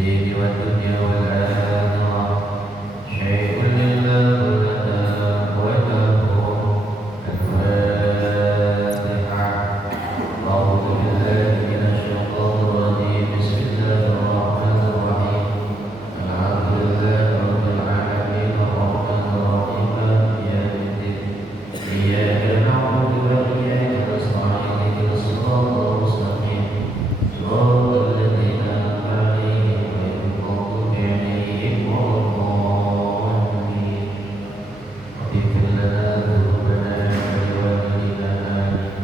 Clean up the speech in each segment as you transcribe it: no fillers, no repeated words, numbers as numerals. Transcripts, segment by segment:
الدين والدنيا والآخرة شيء لله ولنا وله الفاتحة. أعوذ بالله من الشيطان الرجيم. بسم الله الرحمن الرحيم. الحمد لله رب العالمين الرحمن الرحيم مالك يوم الدين. إياك نعبد وإياك نستعين اهدنا الصراط المستقيم صراط الذين أنعمت عليهم غير المغضوب عليهم ولا الضالين. واغفر لنا ذنوبنا ولوالدينا آمين.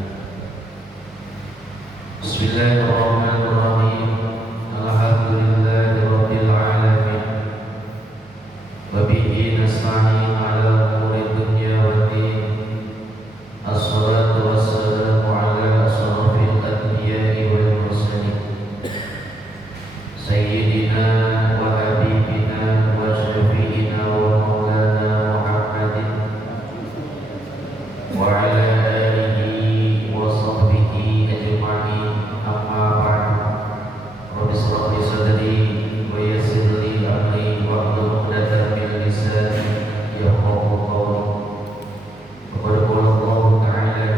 بسم الله الرحمن الرحيم. الحمد لله رب العالمين وبه نستعين على أمور الدنيا والدين. الصلاة والسلام على أشرف الأنبياء والمرسلين سيدنا وحبيبنا وشفيعنا ومولانا محمد وعلى آله وصحبه أجمعين. أما بعد، رب اشرح لي صدري ويسر لي أمري واحلل عقدة من لساني يفقهوا قولي. وقد قال الله تعالى: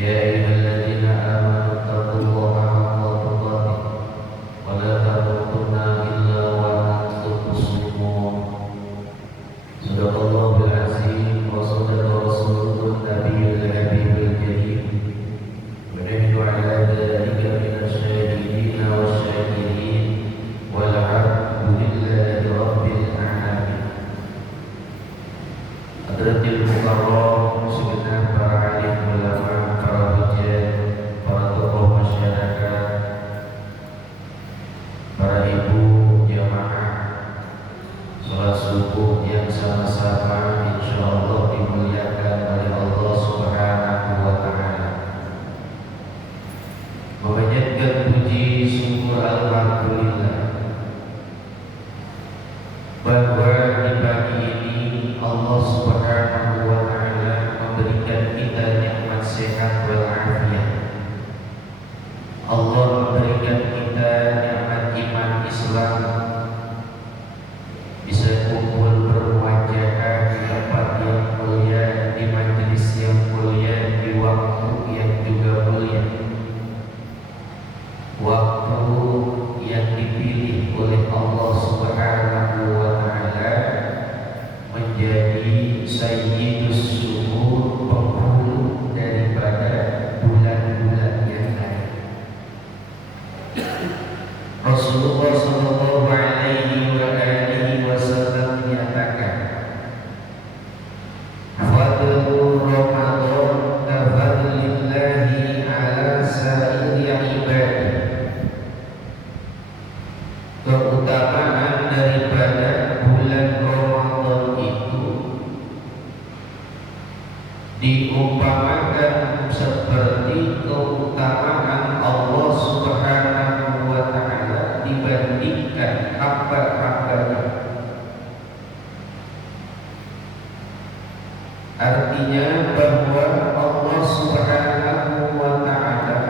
يا أيها الذين آمنوا اتقوا الله حق تقاته ولا تموتن إلا وأنتم مسلمون. صدق الله العظيم وصدق رسوله النبي الحبيب الكريم ونحن على ذلك من الشاهدين والشاكرين والحمد لله رب العالمين. Hadratil Mukarram, segenap para alim ulama, para hujjah, para tokoh masyarakat, para ibu jamaah salat subuh yang sama-sama insyaallah dimuliakan oleh Allah Subhanahu wa taala. Memanjatkan puji syukur alhamdulillah bahwa di pagi ini Allah Subhanahu wa taala memberikan kita nikmat sehat wal afiat. Allah memberikan kita nikmat iman Islam, bisa kumpul bermuajahah di tempat yang mulia, di majelis yang mulia, di waktu yang juga mulia, waktu yang dipilih oleh Allah Subhanahu wa taala menjadi sayyidus syuhur, penghulu daripada bulan-bulan yang lain. Rasulullah sallallahu alaihi wa alihi wasallam menyatakan, fadlu Ramadan ka fadlillahi ala sa'iri ibadi. Keutamaan daripada bulan Ramadan itu diumpamakan seperti keutamaan Allah Subhanahu wa taala dibandingkan hamba-hambanya. Artinya bahwa Allah Subhanahu wa taala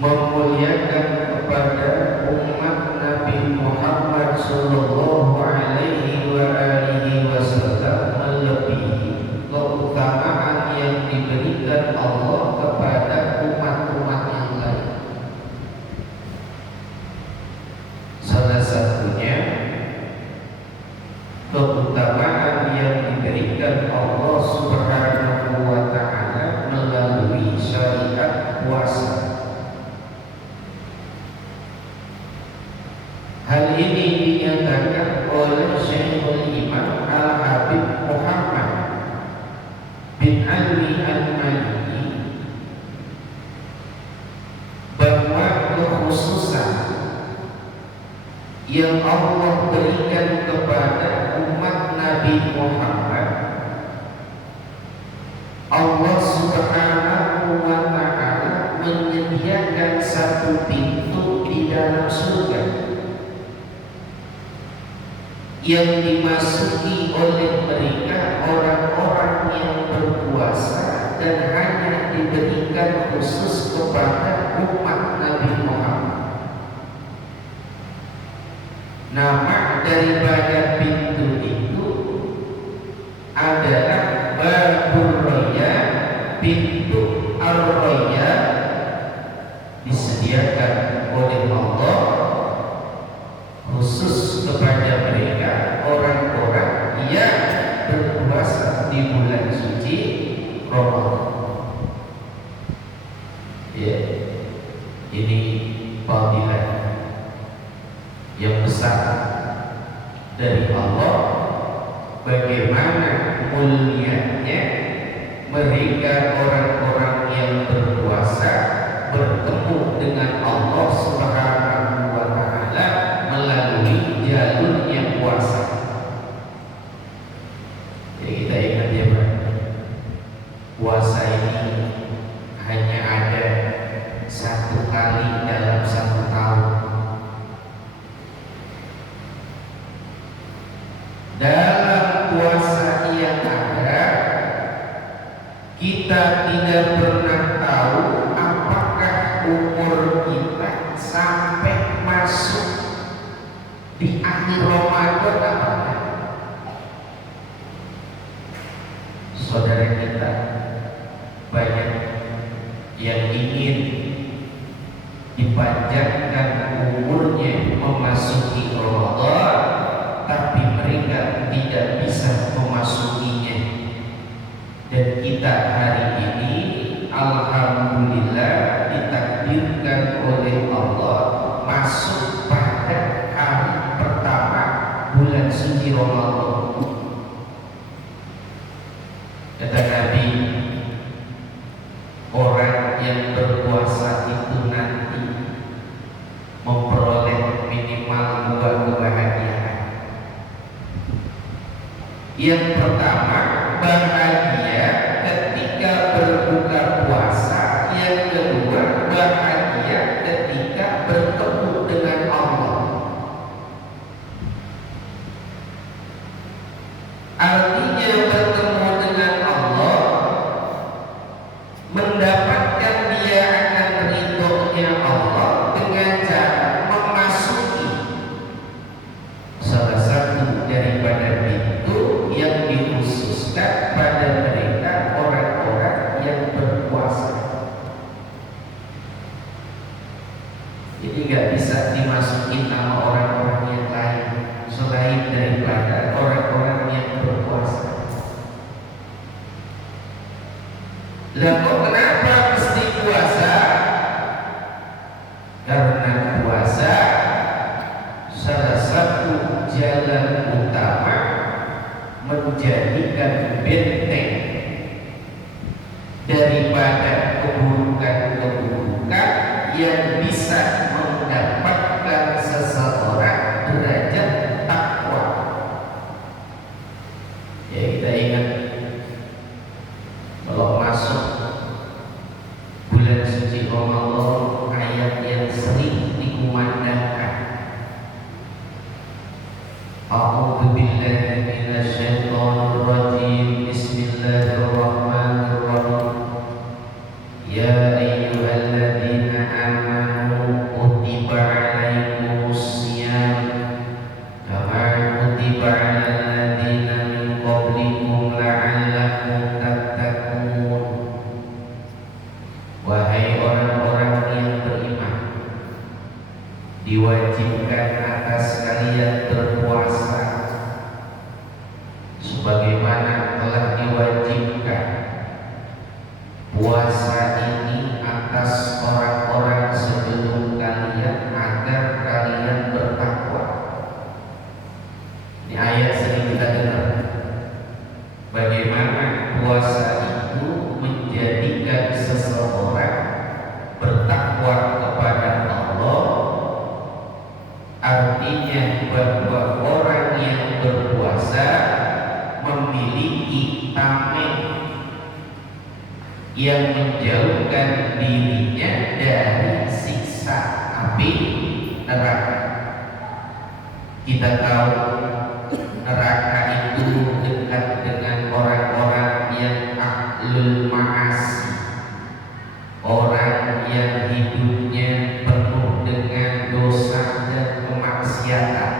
memuliakan kepada umat Nabi Muhammad sallallahu alaihi wa alihi wasallam melebihi keutamaan yang diberikan Allah kepada umat-umat yang lain. Salah satunya keutamaan yang diberikan Allah Subhanahu wa taala melalui syariat puasa. Hal ini dinyatakan oleh Syekhul Imam Al-Habib Muhammad bin Ali Al-Maliki bahwa kekhususan yang Allah berikan kepada umat Nabi Muhammad, Allah Subhanahu wa taala menyediakan satu pintu di dalam surga yang dimasuki oleh mereka orang-orang yang berpuasa dan hanya diberikan khusus kepada umat Nabi Muhammad. Nama daripada pintu itu adalah Babur Raya, pintu Ar-Raya, disediakan oleh Allah khusus kepada mereka orang-orang yang berpuasa di bulan suci Ramadan. Ya, ini fadilah yang besar dari Allah. Bagaimana mulianya mereka orang-orang yang berpuasa bertemu dengan Allah Subhanahu wa Ta'ala melalui jalurnya puasa. Jadi kita ingat ya Pak, puasa ini hanya ada satu kali dalam satu tahun. Dalam puasa yang ada, kita tidak pernah tahu apakah umur kita sampai masuk di akhir Ramadan apa enggak. Saudara kita banyak yang ingin dipanjangkan umurnya memasuki Ramadan, tapi mereka tidak bisa memasukinya. Dan kita hari ini alhamdulillah ditakdirkan oleh Allah masuk pada hari pertama bulan suci Ramadan. Kata Nabi, orang yang berpuasa itu nanti memperoleh minimal dua kebahagiaan. Yang pertama, bahagia ketika berbuka puasa. Yang kedua, bahagia ketika bertemu dengan Allah. Artinya bertemu dengan Allah, mendapatkan dia akan ridhonya Allah dengan cara memasuki salah satu daripada pintu yang dikhususkan pada mereka orang-orang yang berpuasa. Jadi nggak bisa dimasuki nama orang-orang yang lain selain daripada orang-orang yang berpuasa. Lah kok kenapa mesti puasa? Karena puasa salah satu jalan utama menjadikan benteng daripada keburukan-keburukan yang bisa mendapatkan seseorang derajat takwa. Ya, kita ingat kalau masuk bulan suci Ramadan, ayat yang sering dikumandangkan, A'udzu billahi minasyaitonir rajim. Bismillahirrahmanirrahim. Ya ayyuhalladzina amanu kutiba 'alaikumus shiyam kama kutiba 'alal ladzina min qablikum la'allakum tattaqun. Wahai orang-orang yang beriman, diwajibkan atas kalian berpuasa sebagaimana telah diwajibkan puasa ini atas orang-orang sebelum kalian agar kalian bertakwa. Ini ayat sering kita dengar. Bagaimana puasa itu menjadikan seseorang bertakwa kepada Allah. Artinya bahwa orang yang berpuasa memiliki tameng yang menjauhkan dirinya dari siksa api neraka. Kita tahu neraka itu dekat dengan orang-orang yang ahlul ma'asi, orang yang hidupnya penuh dengan dosa dan kemaksiatan.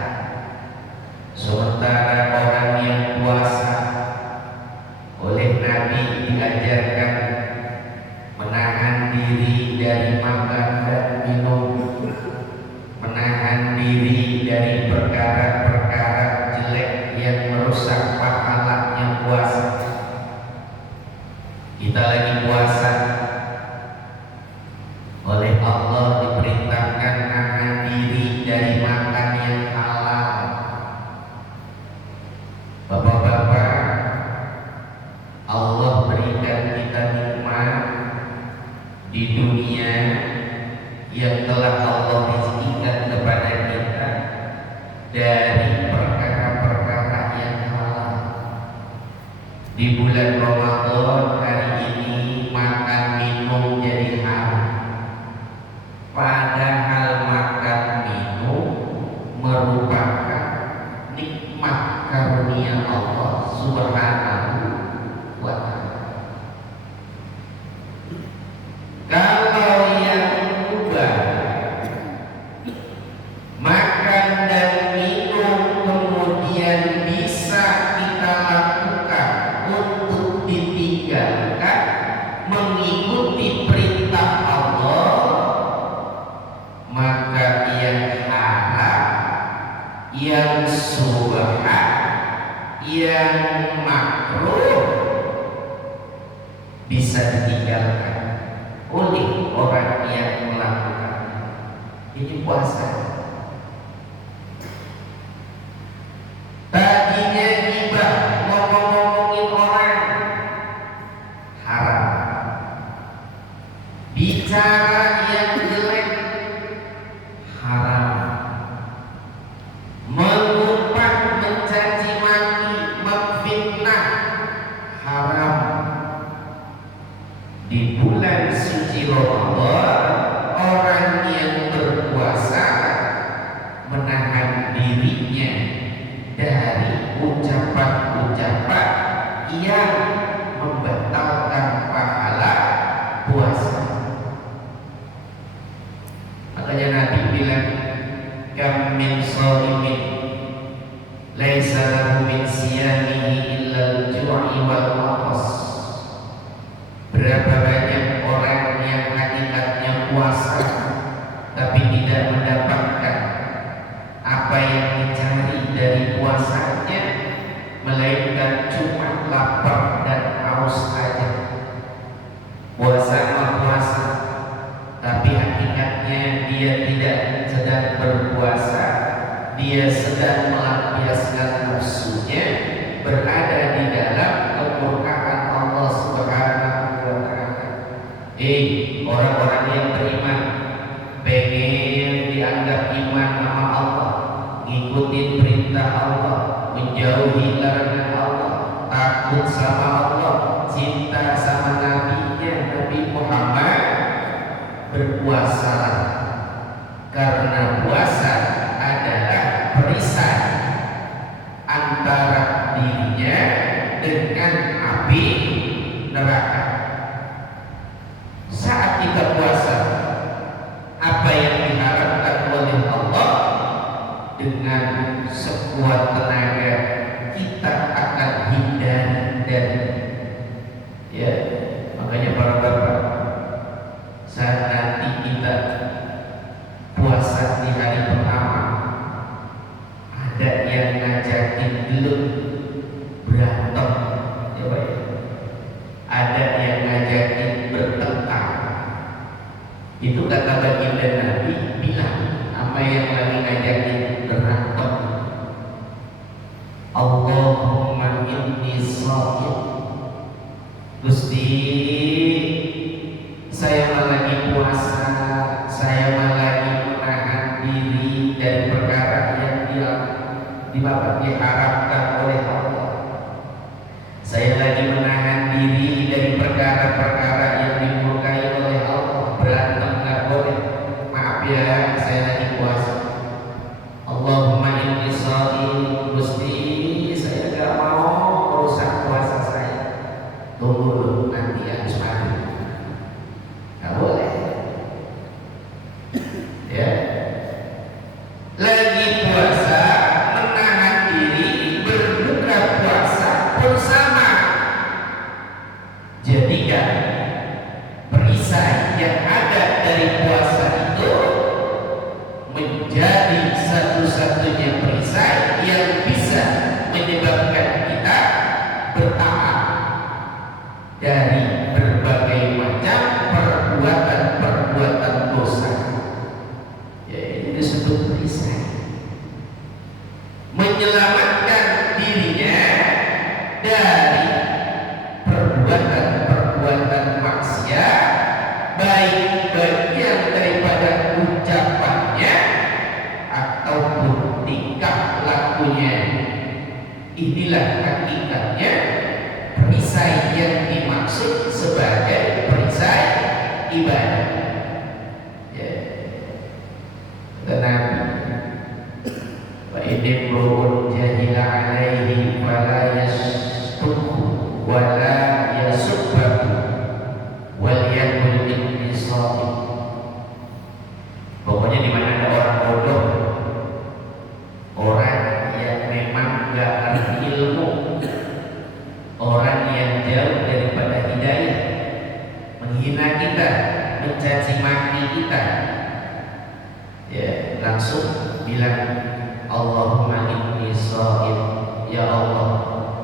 dari perkara-perkara yang halal. Di bulan Ramadan hari ini makan minum jadi haram, padahal makan minum merupakan nikmat karunia Allah Subhanahu wa ta'ala. Kalau yang mubah makan dan minum kemudian bisa kita lakukan untuk ditinggalkan mengikuti perintah Allah, maka yang haram, yang subhat, yang makruh bisa ditinggalkan oleh orang yang melakukannya. Ini puasa. Tadinya gibah, ngomong-ngomongin orang, haram. Bicara yang jelek, haram. Mengumpat, mencaci maki, memfitnah, haram. Di bulan suci Ramadan, orang yang berpuasa menahan dirinya dari ucapan-ucapan yang membatalkan pahala puasa. Makanya Nabi bilang, kam min shaimin laisa lahu min siyamihi illa al-ju'i wal 'atas. Berapa banyak orang yang hakikatnya puasa tapi tidak mendapatkan apa yang dicari dari puasanya, melainkan cuma lapar dan haus saja. Puasa puasa, tapi hakikatnya dia tidak sedang berpuasa, dia sedang melampiaskan nafsunya, berada di dalam kemurkaan Allah Subhanahu wa ta'ala. Orang-orang yang beriman pengen dianggap iman sama Allah, ngikutin perintah Allah, menjauhi larangan Allah, takut sama Allah, cinta sama Nabi-Nya Nabi Muhammad, berpuasalah. Karena puasa adalah perisai antara dirinya dengan api neraka. Saat kita puasa, apa yang diharapkan oleh Allah, dengan sekuat tenaga kita akan hindari dari, ya. Makanya para bapak, saat nanti kita puasa di hari pertama, ada yang ngajakin gelut berantem, ya Pak, ada yang ngajakin bertengkar. Itu kata baginda Nabi bilang, apa yang lagi ngajakin berantem, Allahumma inni sha'im, Gusti saya lagi puasa, saya lagi menahan diri dari perkara yang diharapkan oleh Allah. Saya lagi menahan diri dari perkara-perkara yang dimurkai oleh Allah. Berantem nggak boleh. Maaf ya, saya lagi puasa. Allahumma inni sha'im, Gusti saya nggak mau merusak puasa saya. Tunggu dulu, nanti harus mandi. Nggak boleh. Ya. Lagi puasa, menahan diri, berbuka puasa bersama. Jadikan perisai yang ada dari puasa itu menjadi satu-satunya perisai yang bisa menyebabkan kita bertahan dari berbagai macam perbuatan-perbuatan dosa. Ya, ini disebut perisai. Menyelamatkan dirinya dari perbuatan-perbuatan maksiat, baik bagian daripada ucapannya ataupun tingkah bila hakikatnya perisai yang dimaksud sebagai perisai ibadah. Ya. Nabi, wa idimru'un jahila alaihi fala yastukhu wa la yasubbahu wal yakul inni sha'ib. Pokoknya di mana ada orang bodoh, orang yang memang gak ngerti ilmu, orang yang jauh daripada hidayah, menghina kita, mencaci maki kita, ya langsung bilang Allahumma inni sha'im, ya Allah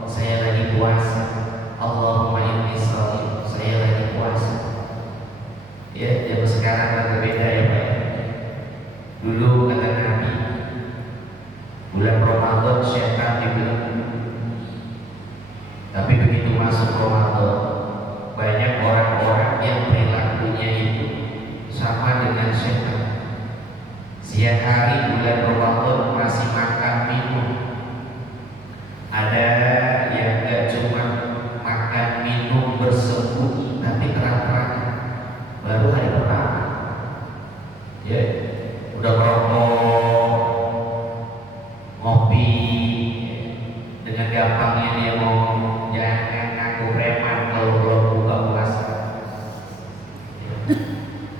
saya lagi puasa, Allahumma inni sha'im, saya lagi puasa. Ya, zaman sekarang berbeda ya Pak. Dulu kata Nabi, bulan Ramadan syaitan dibelenggu. Tapi begitu masuk Ramadan, banyak orang-orang yang perilakunya itu sama dengan syaitan. Siang hari bulan Ramadan masih makan minum. Ada yang gak cuma makan minum bersembunyi, tapi terang-terangan. Baru hari pertama, ya udah merokok, ngopi, dengan gampangnya dia ngomong jangan ngaku preman kalau belum buka puasa.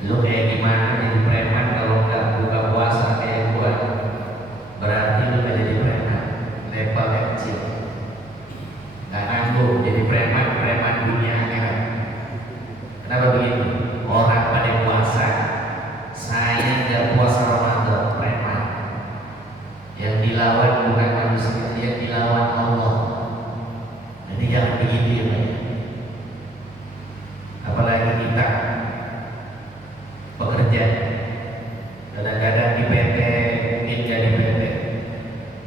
Lu kayak gimana jadi preman kalau nggak buka puasa kayak gua? Berarti lu nggak jadi preman, level kecil. Nggak nganggur jadi preman dunia akhirat. Kenapa begitu? Orang pada puasa, saya nggak puasa Ramadan, preman. Yang dilawan bukan manusia, yang dilawan Allah. Jadi jangan begitu ya Pak. Apalagi kita pekerja, kadang-kadang di PT, mungkin gak di PT,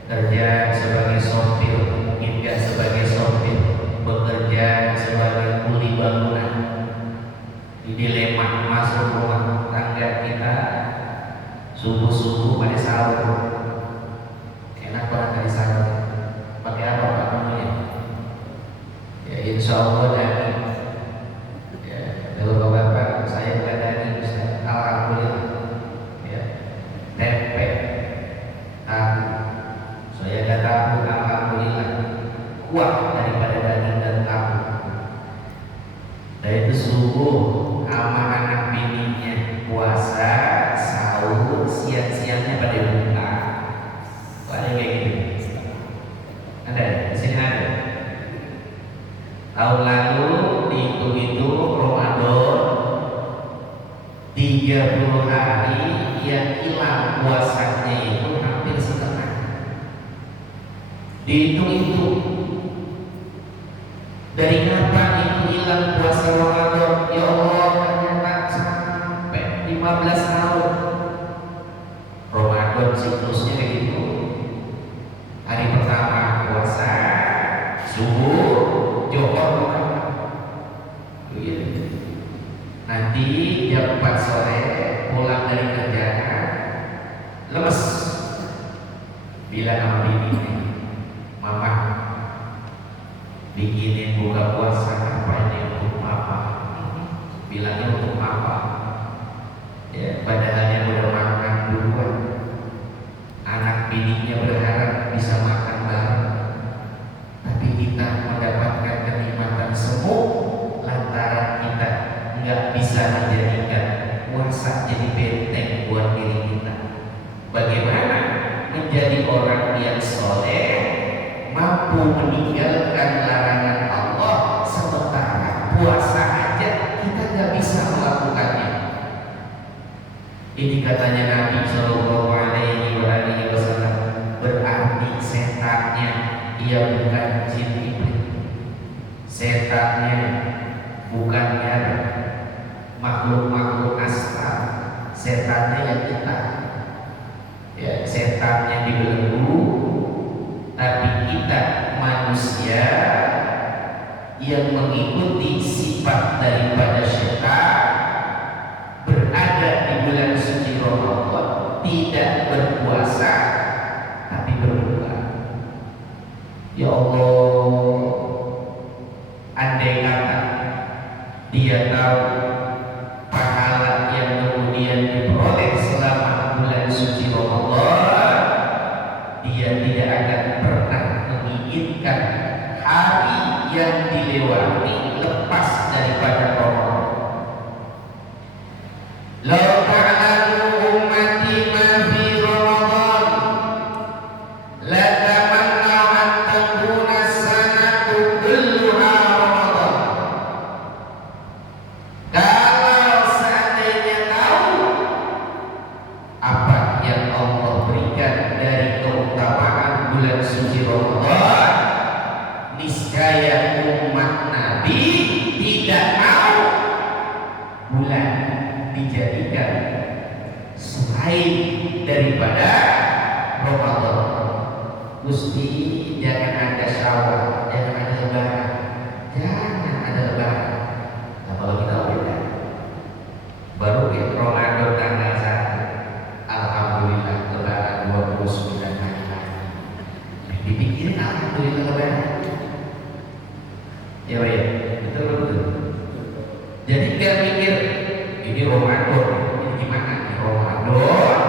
kerja sebagai sopir, mungkin gak sebagai sopir, bekerja sebagai kuli bangunan. Di dilema masuk rumah tangga kita, subuh-subuh pada sahur. Enak banget dari sahur. Pakai apa Pak menunya? Ya insya Allah daging. Ya, kalau Bapak saya bukan daging, Ustaz. Alhamdulillah. Ya, tempe, tahu. Saya ada tahu, alhamdulillah. Kuat daripada daging dan tahu. Dan itu subuh sama anak bininya puasa, sahur, siang-siangnya pada buka. Ada kayak gitu? Ada? Di sini ada. Tahun lalu dihitung-hitung Ramadan 30 hari yang hilang puasanya itu hampir setengah. Dihitung-hitung dari kapan itu hilang puasa Ramadan? Ya Allah, ternyata sampai 15 tahun. Ramadan siklusnya kayak gitu. Hari pertama puasa, subuh, johor, begitu. Nanti jam 4 sore pulang dari kerjaan, lemes. Bilang sama bininya, mama bikinin buka puasa apa ini untuk papa? Bilangnya untuk papa. Ya, padahal yang udah makan duluan. Anak bininya berharap bisa makan bareng, tapi kita mendapatkan kenikmatan semu lantaran kita nggak bisa menjadikan puasa jadi benteng buat diri kita. Bagaimana menjadi orang yang soleh, mampu meninggalkan larangan Allah, sementara puasa aja kita nggak bisa melakukannya. Ini katanya Nabi Shallallahu Alaihi Wasallam, berarti setannya ia bukan jin iblis, setannya bukannya makhluk-makhluk astral, setannya yang kita. Ya, setannya dibelenggu, tapi kita manusia yang mengikuti sifat daripada setan, berada di bulan suci Ramadan, tidak berpuasa tapi berbuka. Ya Allah, Ramadan, dia tidak akan pernah menginginkan hari yang dilewati lepas daripada Ramadan. Lau ta'lamu ummati ma fi Ramadan la tamannau an takuna sanatu kulluha Ramadan. Kalau seandainya tahu apa yang Allah berikan dari keutamaan bulan suci Ramadan, niscaya umat Nabi tidak mau bulan dijadikan selain daripada Ramadan. Gusti, jangan ada Syawal, jangan ada Lebaran, jangan ada Lebaran. Nah, kalau kita udah baru ke Ramadan tanggal 1, alhamdulillah Lebaran 29 hari lagi. Dipikirin alhamdulillah Lebaran. Ya, ya, betul. Jadi dia mikir ini Ramadan, ini gimana nih Ramadan?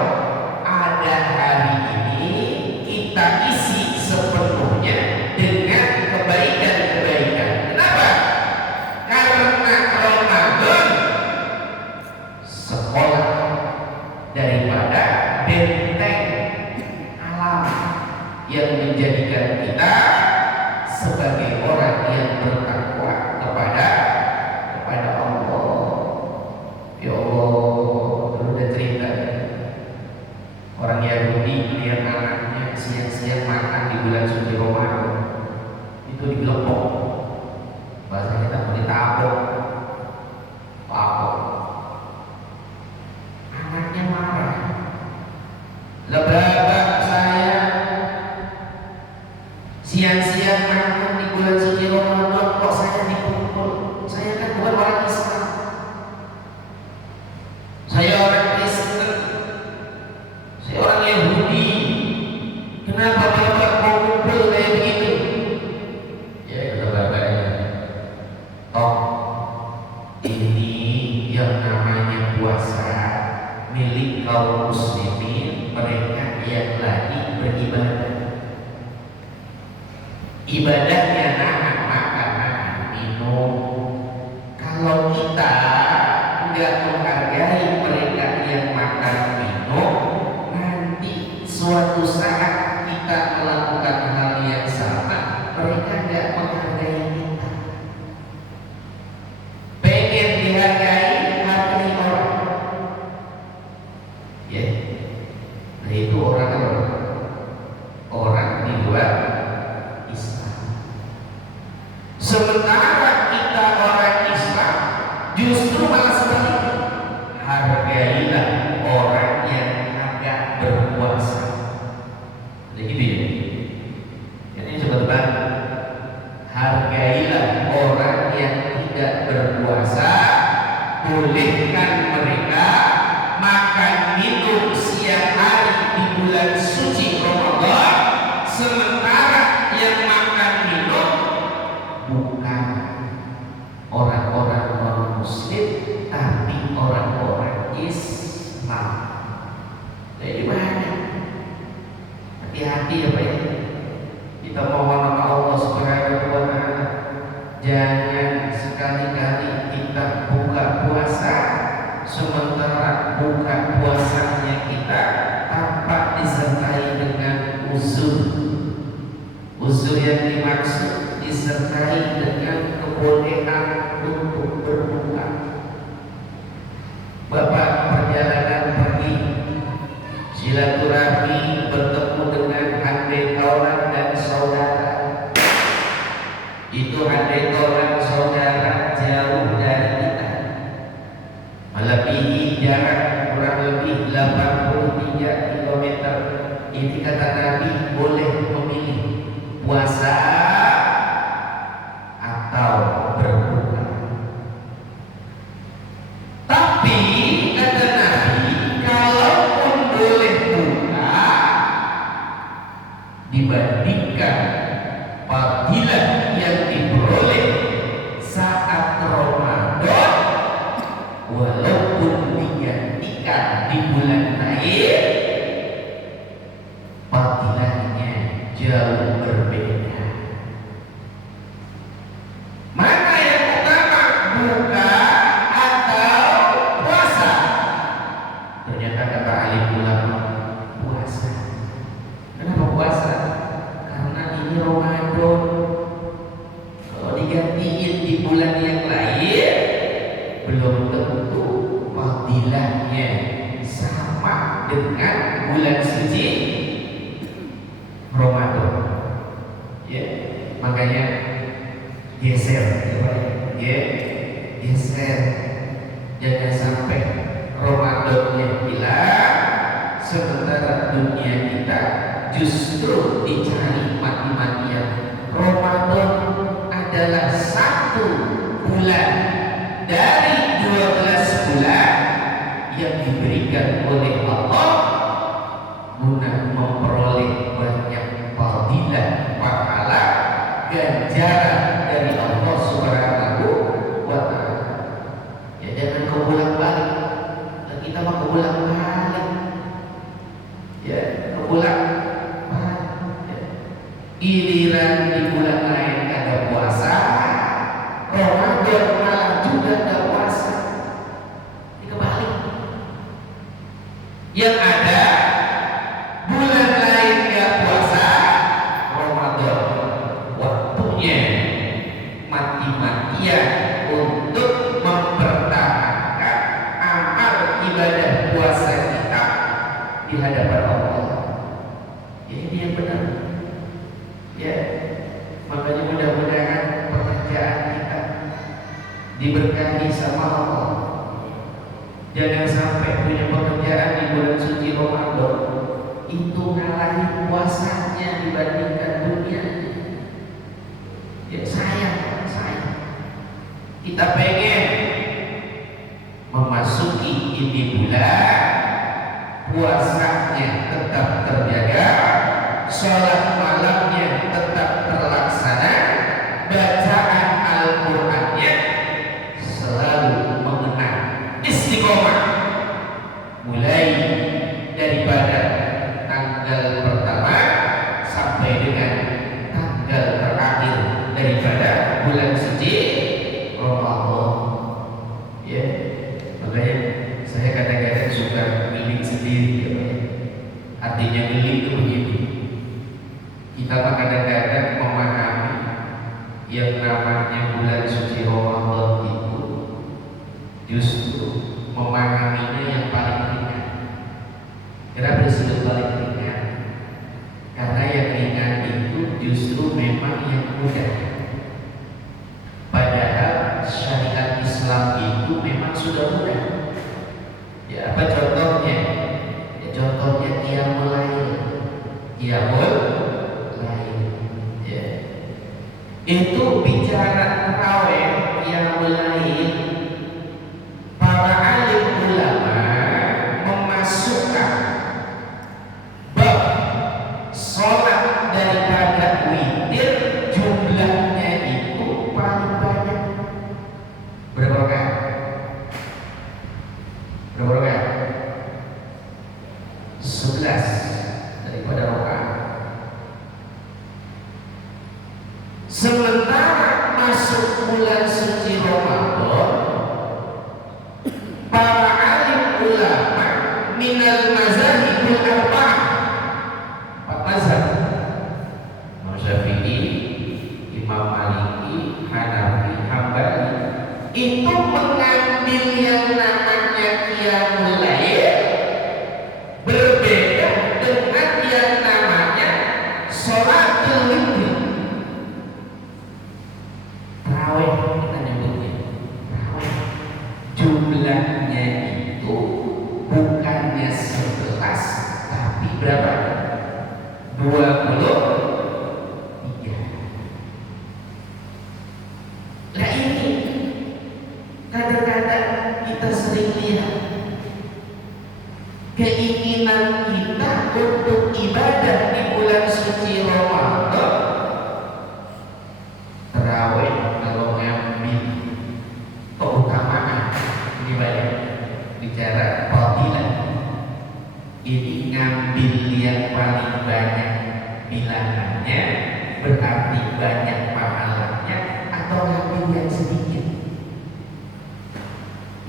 Ada hari ini kita isi sepenuhnya dengan kebaikan-kebaikan. Kenapa? Karena Ramadan sekolah daripada benteng alam yang menjadikan kita sebagai orang yang bertakwa kepada Allah. Ya Allah, dulu udah cerita orang Yahudi lihat anaknya siang-siang makan di bulan suci Ramadan itu digelepok, bahasa kita mau ditabok, anaknya marah. Bapak saya siang-siang makan di bulan suci Ramadan kok saya dipukul? Saya kan bukan orang Islam, saya orang Kristen, saya orang Yahudi. Kenapa bapak mau kumpul kayak begitu? Ya kata bapaknya, toh ini yang namanya puasa milik kaum muslimin, mereka yang lagi beribadah. Ibadahnya nahan makan, nahan minum. Kalau kita nggak menghargai mereka yang makan minum, nanti suatu saat kita melakukan hal yang sama, mereka nggak menghargai kita. Pengen dihargai, hargai orang. Ya, nah itu orang di luar Islam. Sementara kita orang Islam justru malah sebaliknya, hargailah orang yang agak berpuasa. Jadi gitu ya. Jadi sebetulnya hargailah orang yang tidak berpuasa, bolehkan mereka makan minum siang hari di bulan suci Ramadan, sementara yang makan minum bukan orang-orang non-muslim tapi orang-orang Islam. Jadi banyak, hati-hati ya Pak ya. Kita mohon sama Allah Subhanahu wa Ta'ala, jangan sekali-kali kita buka puasa sementara buka puasanya kita tanpa disertai dengan uzur yang dimaksud disertai dengan kebolehan untuk berbuka. Bapak perjalanan pergi silaturahmi, bertemu dengan handai taulan dan saudara. Itu handai taulan saudara jauh dari kita, melebihi jarak kurang lebih 83 km. Ini kata Nabi boleh memilih puasa atau berbuka. Tapi kata Nabi, kalaupun boleh buka, dibandingkan fadilah yang diperoleh saat Ramadan, walaupun digantikan di bulan lain, bulan suci Ramadan. Ya, makanya geser, ya, geser. Jangan sampai Ramadannya hilang, sementara dunia kita justru dicari mati-matian. Ramadan adalah satu bulan dari 12 bulan yang diberikan oleh Allah guna memperoleh banyak fadilah, pahala, ganjaran dari Allah Subhanahu wa Ta'ala. Ya, jangan kau bolak-balik. Kita mau bolak-balik. Ya, bolak-balik. Ya. Giliran di bulan lain ada puasa, Ramadan malah juga ada puasa. Ini kebalik. Yang ada bulan lain gak puasa, Ramadan waktunya mati-matian untuk mempertahankan amal ibadah puasa kita di hadapan Allah. Ya, ini yang benar. Ya, makanya mudah-mudahan pekerjaan kita diberkahi sama Allah. Jangan sampai punya pekerjaan di bulan suci Ramadan itu ngalahin puasanya dibandingkan dunia. Ya, sayang. Kita pengen memasuki ini bulan, puasanya tetap terjaga, sholat malamnya tetap terlaksana, bacaan Al-Qur'annya selalu mengenang istiqomah, mulai daripada tanggal pertama sampai dengan tanggal terakhir daripada bulan suci Ramadan. Ya, makanya saya kadang-kadang suka ngeling sendiri, ya. Artinya ngeling itu begini. Kita kadang-kadang memahami yang namanya bulan suci Ramadan itu justru memahaminya yang paling ringan. Kenapa disebut paling ringan? Karena yang ringan itu justru memang yang mudah. Padahal syariat Islam itu memang sudah mudah. Ya, apa contohnya? Ya, contohnya qiyamul lail. Qiyamul lail. Ya. Itu bicara tarawih, qiyamul lail. Para alim ulama memasukkan bab sholat daripada witir jumlahnya itu paling banyak. Berapa rakaat? Berapa rakaat? 11 daripada rakaat. Sementara masuk bulan suci Ramadan, para alim ulama minal mazahibul arba'ah, 4 mazhab, Imam Syafi'i, Imam Maliki, Hanafi, Hambali, itu mengambil yang namanya qiyamul lail berbeda dengan yang namanya sholatul witir. Tarawih kita nyebutnya tarawih, jumlahnya itu bukannya 11 tapi berapa? 23. Nah, ini kadang-kadang kita sering lihat keinginan kita untuk ibadah di bulan suci Ramadan. Tarawih kalau ngambil keutamaan, ini banyak bicara fadilah. Ini ngambil yang paling banyak bilangannya berarti banyak pahalanya, atau ngambil yang sedikit,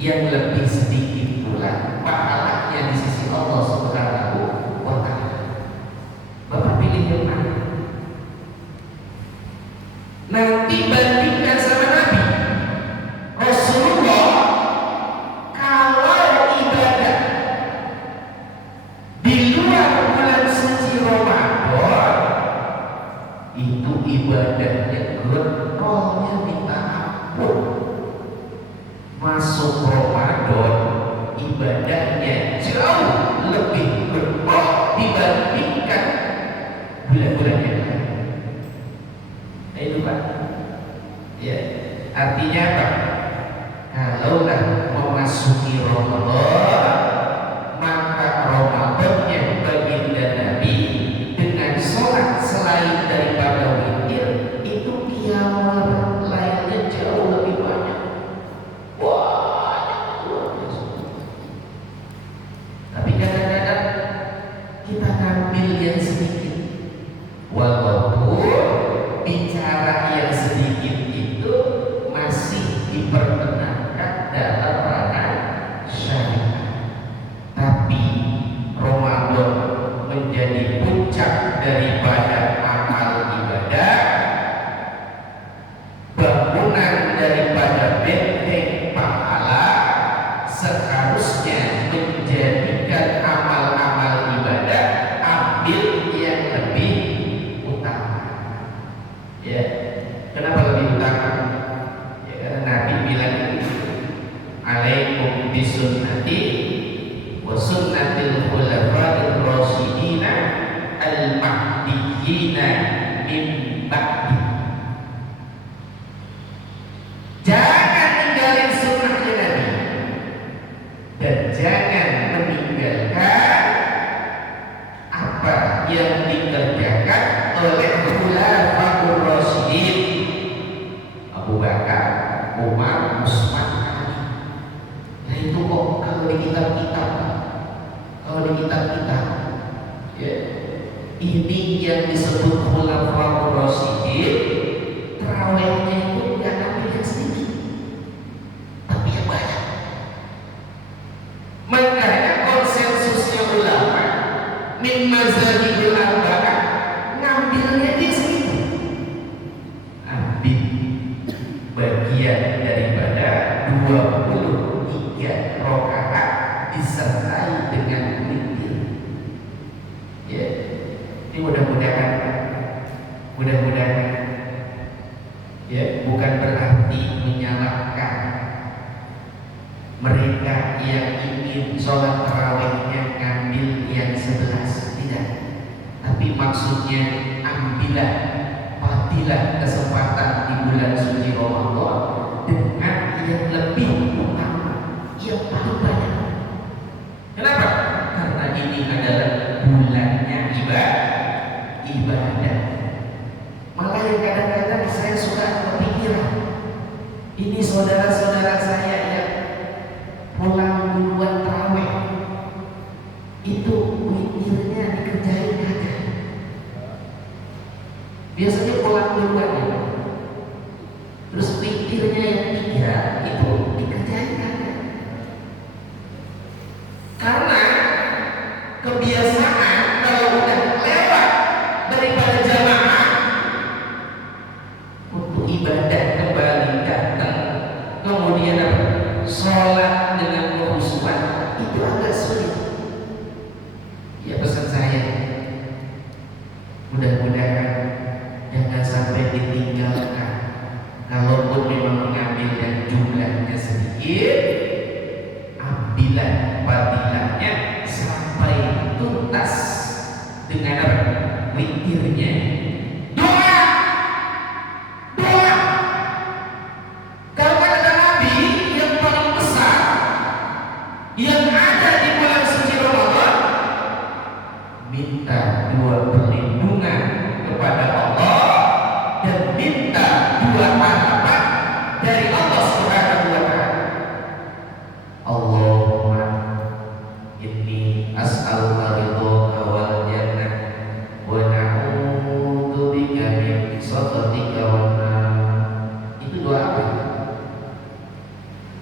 yang lebih sedikit pula pahalanya di sisi Allah Subhanahu wa Ta'ala. Bapak pilih yang mana? Nanti bandingkan sama Nabi Rasulullah. Kalau ibadah di ibadahnya getolnya minta ampun. Masuk Ramadan ibadahnya jauh lebih getol dibandingkan bulan-bulan yang lain. Nah, itu Pak. Ya, artinya apa? Kalaulah memasuki Ramadan, maka Ramadannya baginda Nabi dengan sholat selain daripada witir itu qiyamul lailnya jauh lebih banyak. Wah, luar biasa. Tapi kadang-kadang kita ngambil yang sedikit, walaupun bicara yang sedikit itu masih diperkenankan dalam ranah syariat. Tapi Ramadan menjadi puncak daripada amal ibadah, bangunan daripada benteng pahala, seharusnya menjadikan amal-amal ibadah ambil yang lebih utama. Ya, kenapa lebih utama? Ya, karena Nabi bilang itu, alaikum bisunnati wa sunnatil khulafa'ir rasyidina al-mahdiyyina min ba'di. Jangan tinggalin sunnahnya Nabi dan jangan meninggalkan apa yang dikerjakan oleh khulafa'ur rasyidin, Abu Bakar, Umar, Utsman, Ali. Nah itu kok kalau di kitab-kitab, ya, ini yang disebut khulafa'ur rasyidin, tarawihnya itu nggak ambil yang sedikit, tapi yang banyak. Makanya konsensusnya ulama min mazhabil arba'ah ngambilnya di sini, ambil bagian daripada 23 rakaat disertai dengan witir. Ya, ini mudah-mudahan ya, bukan berarti menyalahkan mereka yang ingin sholat tarawihnya ngambil yang 11, tidak. Tapi maksudnya ambillah, patilah kesempatan di bulan suci Ramadan dengan yang lebih utama, yang paling banyak. Kenapa? Karena ini adalah bulannya ibadah. Malah yang kadang-kadang saya suka kepikiran, ini saudara-saudara saya yang pulang duluan tarawih itu witirnya dikerjain aja. Biasanya pulang duluan ya, terus witirnya yang 3 itu dikerjain aja. Karena kebiasaan kalau udah lewat daripada jamaah untuk ibadah kembali datang, kemudian apa? Sholat dengan khusyuan itu agak sulit. Ya, pesan saya, mudah-mudahan jangan sampai ditinggalkan. Kalaupun memang mengambil yang jumlahnya sedikit, ambillah fadilahnya sampai tuntas dengan apa? Witirnya. Doa. Kalau kata Nabi, yang paling besar yang ada di bulan suci Ramadan, minta 2 perlindungan kepada Allah dan minta 2 harapan dari Allah Subhanahu wa ta'ala. Allahumma inni as'aluka ridhaka wal jannah wa na'udzubika min sakhatika wan nar. Itu doa apa?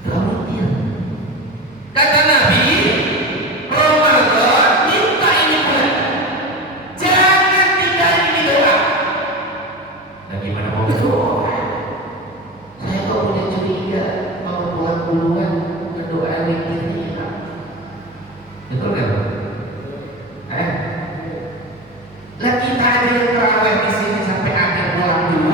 Doa witir. Kata Nabi, Ramadan minta ini bulan, jangan tinggalin ini doa. Nah, gimana mau berdoa? Saya kok punya curiga kalau pulang duluan berdoa witirnya hilang. Betul kan? Lah kita ada yang terawih di sini sampai akhir pulang dulu.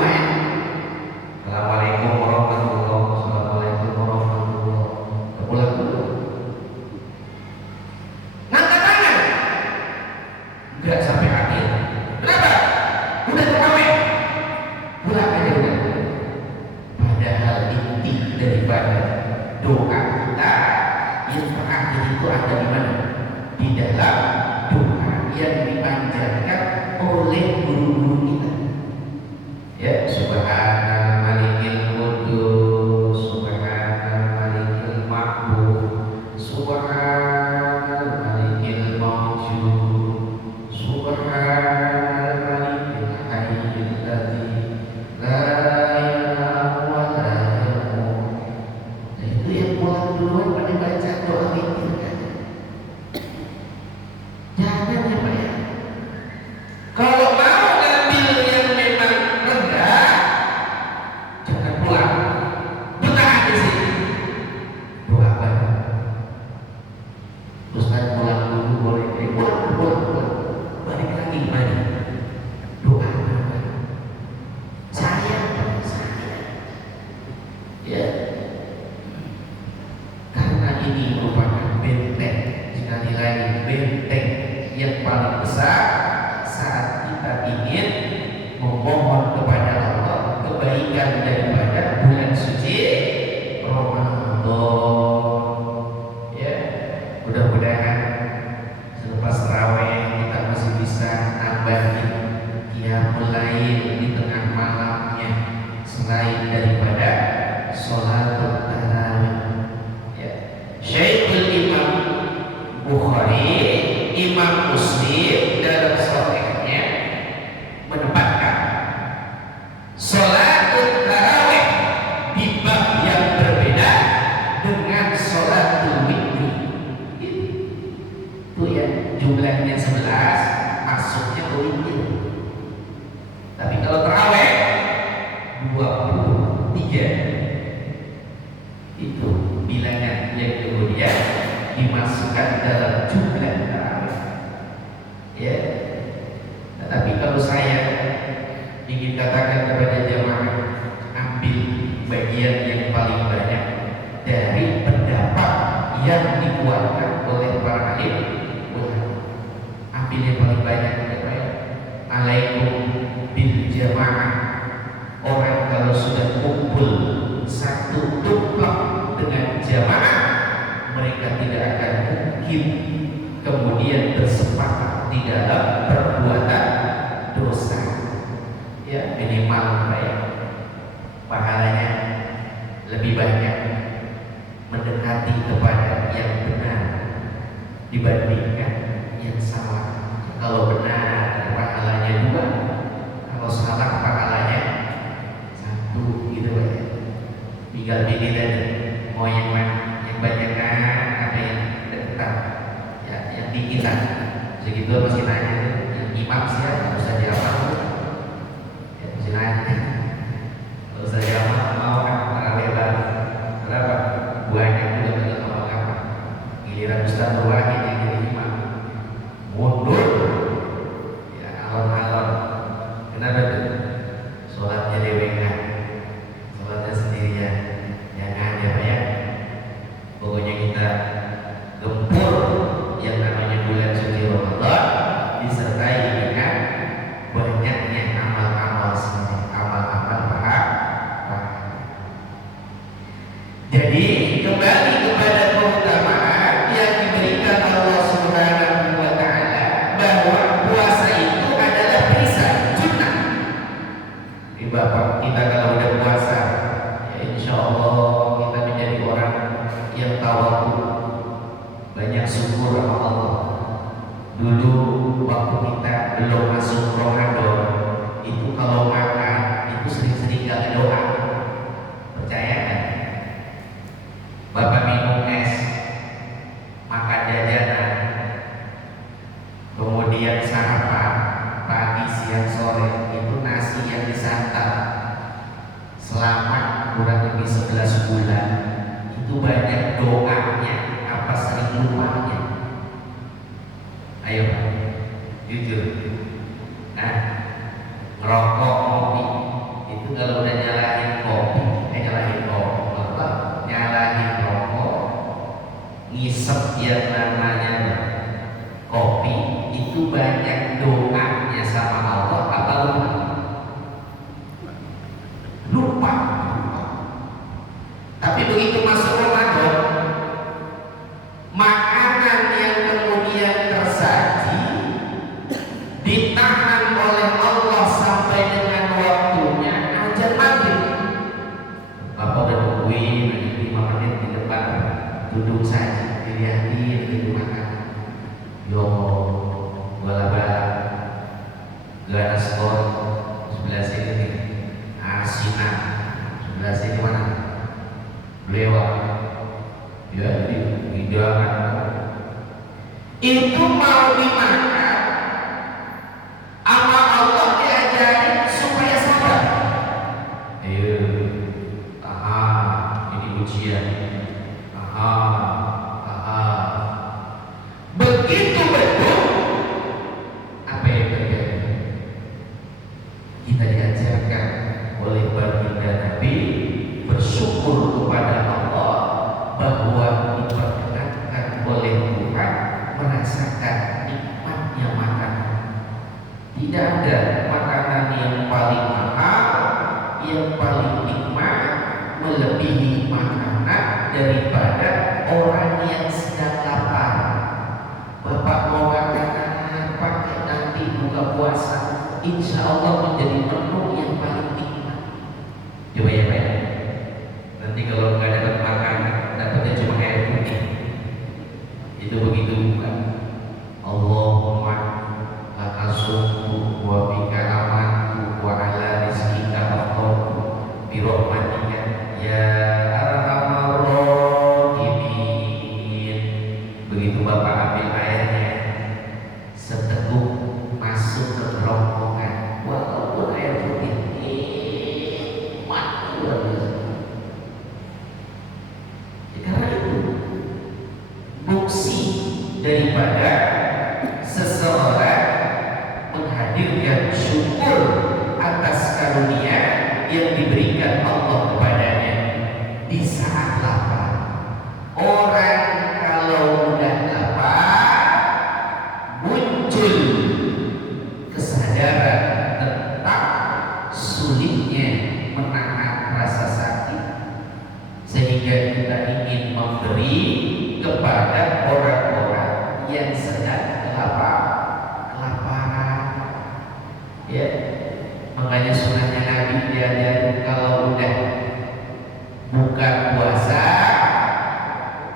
nggak sampai akhir. Kenapa? Udah terawih, pulang aja udah. Padahal inti daripada doa kita yang terakhir itu ada di mana? Di dalam doa yang dipanjatkan oleh guru-guru kita. Ya, subhanal malikil qudus, subhanal malikil ma'bud, subhanal malikil mawjud, subhanal malikil hayyil ladzi la ilaha wa la yamut. Nah, itu yang pulang duluan pada baca doa itu kan. Jangan ya Pak ya. Kalau mau ngambil yang memang rendah, jangan pulang. Bertahan di sini. Doa bareng. Ustaz pulang dulu boleh. Pulang. Balik lagi mari. Doa bareng. Saya. Ya. Karena ini merupakan benteng, sekali lagi benteng yang paling besar saat kita ingin memohon kepada Allah kebaikan daripada bulan suci Ramadan. Ya, mudah-mudahan selepas tarawih kita masih bisa nambahin qiyamul lail di tengah malamnya selain daripada sholatul tarawih. Ya, Syekhul Imam Bukhari, Imam Muslim dalam sahihnya menempatkan sholatul tarawih di bab yang berbeda dengan sholatul witri. Itu ya, jumlahnya 11, masuknya ke witri. Tapi kalau tarawih 23 itu bilangan yang kemudian dimasukkan dalam jumlah tarawih. Ya. Tetapi kalau saya ingin katakan kepada jamaah, ambil bagian yang paling banyak dari pendapat yang dikuatkan oleh para alim ulama. Ambil yang paling banyak. Alaikum bil jamaah. Orang kalau sudah kumpul satu tumplek dengan jamaah, mereka tidak akan mungkin kemudian bersepakat di dalam perbuatan dosa. Ya, minimal pahalanya lebih banyak mendekati kepada yang benar dibandingkan yang salah. Kalau benar pahalanya 2, kalau salah pahalanya 1 gitu ya. Tinggal pilih dan mau yang mana, yang banyakan ada yang dekat, ya, yang dikitan. Segitu masih nanya, yang imam siapa? Usah jawab. Ya, masih nanya. Kalau usah jawab, mau kan tarawih baru berapa? Banyak juga pada ngomong apa? Giliran Ustaz Wahid yang jadi imam, mundur. Ya, alon-alon. Kenapa tuh? Sholatnya dewengan, sholatnya sendirian. Jangan ya Pak ya. Pokoknya kita gempur yang namanya bulan suci Ramadan disertai dengan banyaknya amal-amal soleh, amal-amal pahala. Jadi kembali kepada keutamaan yang diberikan Allah Subhanahu wa taala bahwa puasa itu adalah perisai sunnah. Di Bapak kita kalau udah puasa, ya insya Allah kita menjadi orang yang tawakal, banyak syukur sama Allah. Dulu waktu kita belum masuk Ramadan, itu kalau makan itu sering-sering gak doa. Percaya kan? Bapak minum es, makan jajanan, kemudian sarapan pagi, siang, sore, itu nasi yang disantap selama kurang lebih 11 bulan. Itu banyak doanya, apa sering lupanya. Ayo jujur. Nah, ngerokok, ngopi itu kalau udah nyalahin rokok, ngisep yang namanya kopi itu banyak Ganaskor sebelah sini nih, asinan sebelah sini mana? Lewat, ya jadi hidangan itu mau dimakan, sama Allah diajarin supaya sabar. Ayo, ini ujian. Begitu betul, apa yang terjadi? Kita diajarkan oleh baginda Nabi bersyukur kepada Allah bahwa diperkenankan oleh Tuhan merasakan nikmatnya makanan. Tidak ada makanan yang paling mahal, yang paling nikmat melebihi makanan daripada orang yang sedang lapar. Bapak mau makan pakai nanti buka puasa, insya Allah menjadi menu yang paling nikmat. Coba ya Pak. Nanti kalau nggak dapat makan, dapatnya cuma air putih. Itu begitu bukan? Allahumma lakasumtu wa bika amantu wa ala rizkika afqartu bi rahmatika ya arhamar rahimin. Begitu Bapak ambil airnya, seteguk masuk ke kerongkongan, walaupun air putih nikmat luar biasa. Karena itu fungsi daripada seseorang menghadirkan syukur atas karunia yang diberikan Allah kepadanya di saat lapar. Orang kalau udah lapar muncul kesadaran tentang sulitnya menahan rasa sakit, sehingga kita ingin memberi kepada orang-orang yang sedang kelaparan. Ya, makanya sunahnya Nabi diajarin kalau udah buka puasa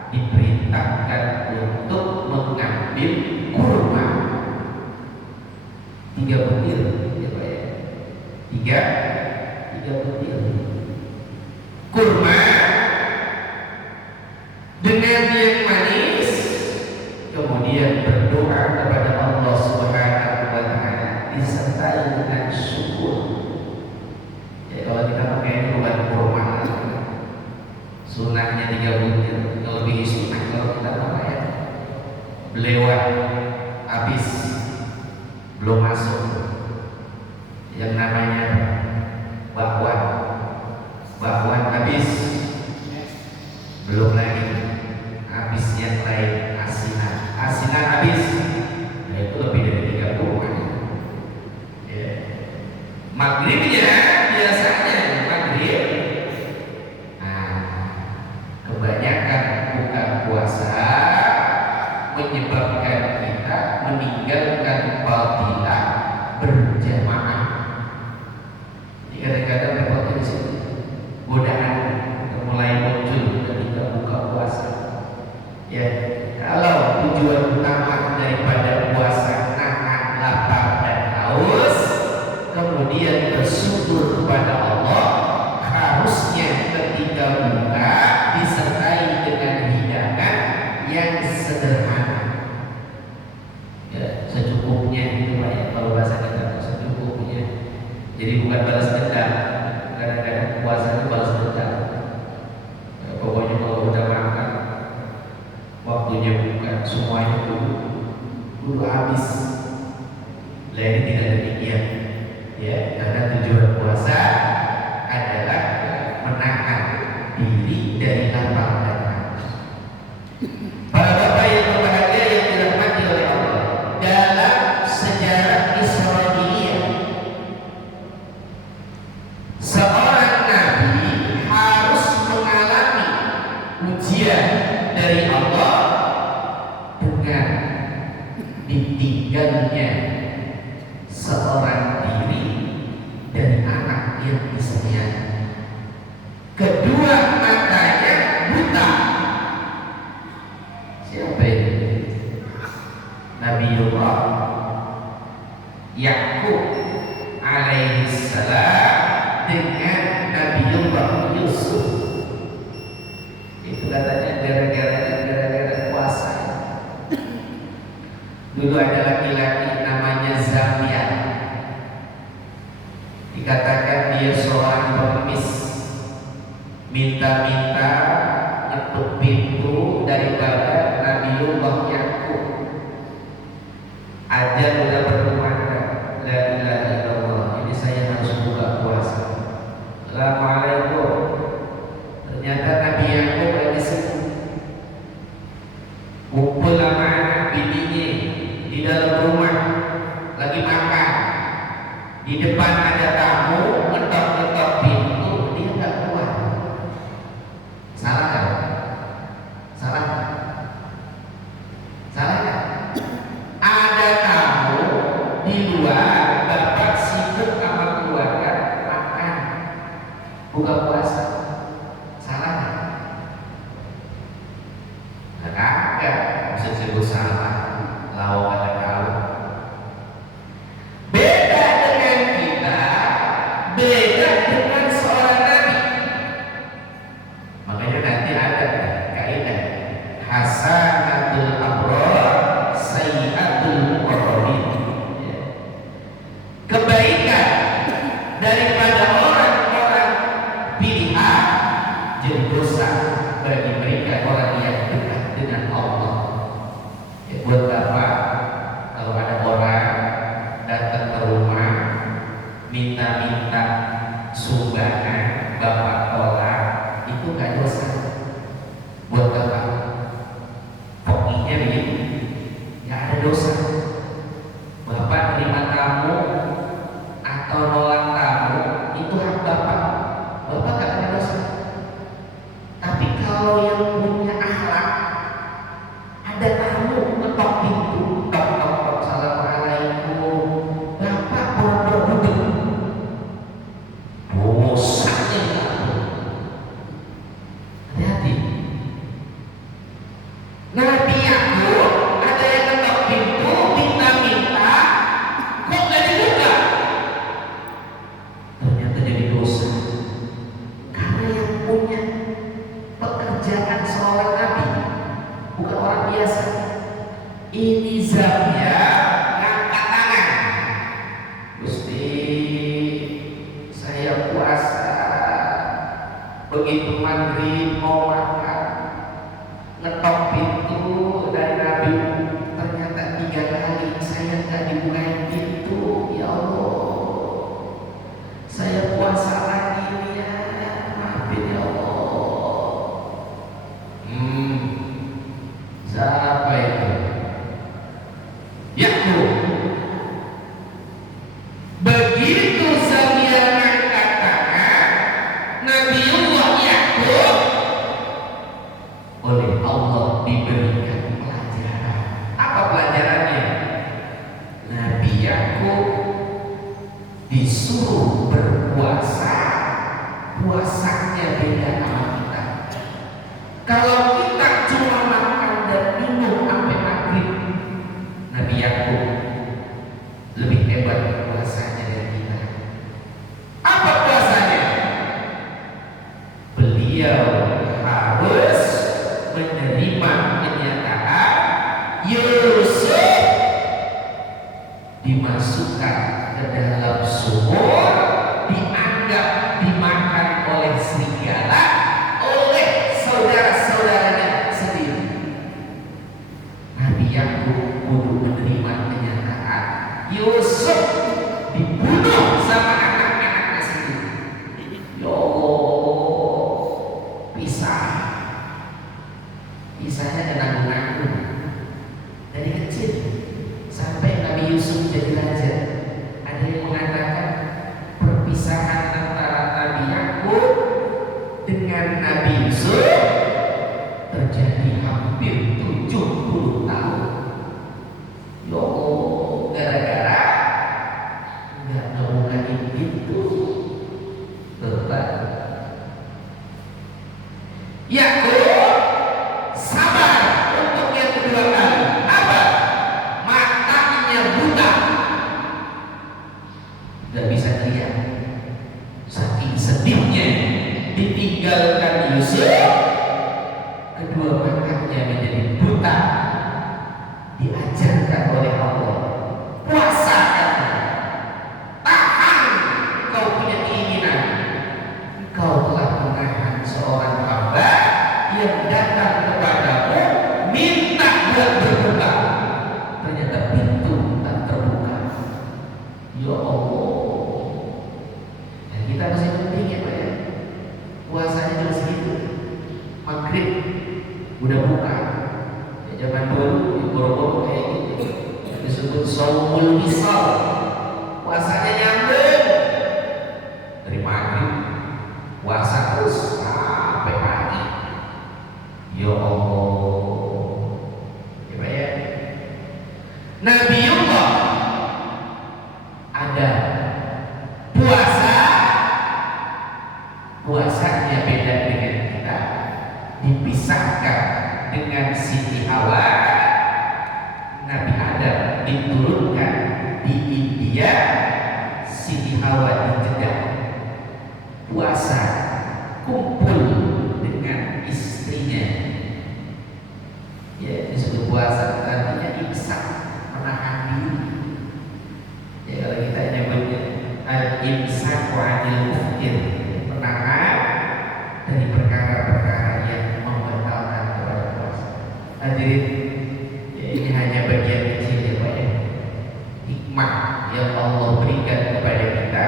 diperintahkan untuk mengambil kurma 3 butir, ya Pak ya. 3 butir kurma dengan yang manis, kemudian berdoa kepada Allah Subhanahu wa Ta'ala disertai dengan syukur. Ya, kalau kita pakai ini bukan kurma, sunahnya 3 butir, lebih sunah kalau kita pakai ya. Belewat habis, belum masuk yang namanya bakwan habis, belum lagi habis yang lain asinan habis. Nah itu lebih dari 3 kurma ya. Maghribnya biasanya maghrib, kebanyakan buka puasa menyebabkan kita meninggalkan fadilah berjamaah. Jadi kadang-kadang repotnya di sini, godaan mulai muncul ketika buka puasa. Ya, kalau tujuan utama daripada puasa nahan lapar dan haus, kemudian bersyukur kepada Allah, harusnya ketika buka disertai dengan hidangan yang sederhana. Ya, secukupnya itu Pak ya, kalau bahasa kita secukupnya. Jadi bukan balas dendam. Kadang-kadang puasa itu balas dendam. Ya, pokoknya kalau udah makan, waktunya buka semuanya dulu habis. Lah ini tidak demikian. Ya, karena tujuan puasa adalah menahan diri dari lapar dan haus. Para bapak yang berbahagia yang dirahmati oleh Allah, dalam sejarah Israiliyah, seorang nabi harus mengalami ujian dari Allah dengan ditinggalnya seorang diri dari anak yang disayang. Kedua matanya buta. Siapa ini? Nabiullah Yakub alaihissalam dengan Nabiullah Yusuf. Itu katanya gara-gara puasa. Dulu ada laki-laki namanya Zamia, dikatakan dia seorang pengemis, minta-minta ngetuk pintu daripada Nabiullah Yakub. Ajal udah berkumandang, la ilaha illallah, ini saya harus buka puasa. Assalamualaikum. Ternyata Nabi Yakub lagi sibuk kumpul sama anak bininya di dalam rumah, lagi makan. Di depan ada tamu, ngetok-ngetok pintu, dia nggak keluar. Salah kan? Salah kan? Salah kan? Ada tamu di luar, bapak sibuk sama keluarga makan, buka puasa. Salah kan? Enggak, maksud sebut salah. Lawak ada kau. Beda dengan kita, beda dengan seorang nabi. Makanya nanti ada kaidah hasanatul abrar sayyiatul muqarrabin. Kebaikan daripada orang-orang pilihan jadi dosa bagi mereka orang yang dekat dengan Allah. Ya, buat apa kalau ada orang datang ke rumah minta-minta sumbangan, bapak tolak, itu gak dosa. Buat apa? Pokoknya begini, gak ada dosa. Bapak terima tamu atau nolak tamu, itu hak bapak. Bapak gak ada dosa. Tapi kalau yang punya akhlak, ada tamu ngetok pintu, tok tok tok, assalamualaikum, bapak pura-pura duduk, dosanya kamu. Hati-hati. Nabi Yakub ada yang ngetok pintu, minta-minta, kok gak dibuka? Ternyata jadi dosa. Karena yang punya pekerjaan seorang nabi bukan orang biasa. Ini Zamia ngangkat tangan, Gusti, saya puasa, begitu maghrib mau makan, ngetok pintu dari Nabi, ternyata 3 kali saya nggak dibukain pintu. Ya Allah, saya puasa lagi nih ya, maafin ya Allah. Siapa itu? Yakub. Begitu Zamia ngangkat tangan, Nabiullah Yakub oleh Allah diberikan pelajaran. Apa pelajarannya? Nabi Yakub disuruh berpuasa, puasanya beda sama kita. Kalau kita cuma makan dan minum sampai maghrib, Nabi Yakub lebih hebat puasanya dari kita. Apa puasanya? Beliau harus menerima kenyataan Yusuf dimasukkan ke dalam sumur, dianggap dimakan oleh serigala oleh saudara-saudaranya sendiri. Nabi Yakub kudu menerima kenyataan Yusuf dibunuh sama anak-anaknya sendiri. Ya Allah, pisahnya ada nanggung-nanggung dari kecil sampai Nabi Yusuf jadi raja. Ada yang mengatakan perpisahan antara Nabi Yakub dengan Nabi Yusuf terjadi hampir 70 tahun. Ya Allah, gara-gara imsak wa'adil muftir, menahan dari perkara-perkara yang membatalkan ibadah puasa. Hadirin, ya ini hanya bagian kecil ya Pak ya, hikmah yang Allah berikan kepada kita